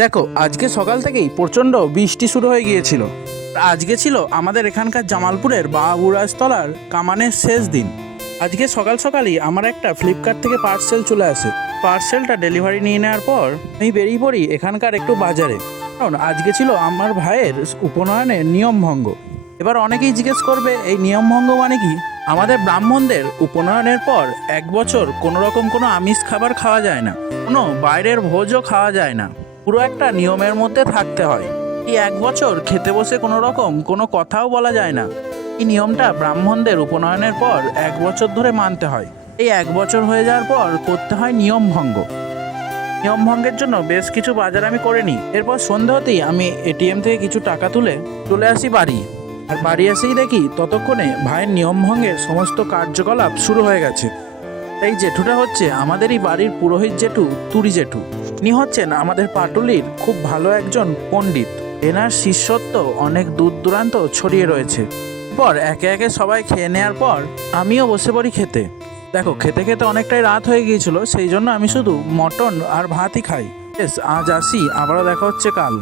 দেখো, আজকে সকাল থেকেই প্রচণ্ড বৃষ্টি শুরু হয়ে গিয়েছিল। আজকে ছিল আমাদের এখানকার জামালপুরের বাবুরাজতলার কামানের শেষ দিন। আজকে সকাল সকালই আমার একটা ফ্লিপকার্ট থেকে পার্সেল চলে আসে। পার্সেলটা ডেলিভারি নিয়ে নেওয়ার পর আমি বেরিয়ে পড়ি এখানকার একটু বাজারে, কারণ আজকে ছিল আমার ভাইয়ের উপনয়নের নিয়মভঙ্গ। এবার অনেকেই জিজ্ঞেস করবে এই নিয়মভঙ্গ মানে কি। আমাদের ব্রাহ্মণদের উপনয়নের পর 1 বছর কোনো রকম কোনো আমিষ খাবার খাওয়া যায় না, কোনো বাইরের ভোজও খাওয়া যায় না। পুরো একটা নিয়মের মধ্যে থাকতে হয়। এই 1 বছর খেতে বসে কোনো রকম কোনো কথাও বলা যায় না। এই নিয়মটা ব্রাহ্মণদের উপনয়নের পর 1 বছর ধরে মানতে হয়। এই 1 বছর হয়ে যাওয়ার পর করতে হয় নিয়মভঙ্গ। নিয়মভঙ্গের জন্য বেশ কিছু বাজার আমি করে নিই। এরপর সন্ধ্যে হতেই আমি এটিএম থেকে কিছু টাকা তুলে চলে আসি বাড়ি। আর বাড়ি এসেই দেখি ততক্ষণে ভাইয়ের নিয়মভঙ্গের সমস্ত কার্যকলাপ শুরু হয়ে গেছে। এই জেঠুটা হচ্ছে আমাদেরই বাড়ির পুরোহিত জেঠু, তুরি জেঠু। ইনি হচ্ছেন আমাদের পাটুলির খুব ভালো একজন পণ্ডিত। এনার শিষ্যত্ব অনেক দূর দূরান্ত ছড়িয়ে রয়েছে। পর একে একে সবাই খেয়ে নেওয়ার পর আমিও বসে পড়ি খেতে। দেখো, খেতে খেতে অনেকটাই রাত হয়ে গিয়েছিল, সেই জন্য আমি শুধু মটন আর ভাতই খাই। বেশ, আজ আসি, আবারও দেখা হচ্ছে কাল।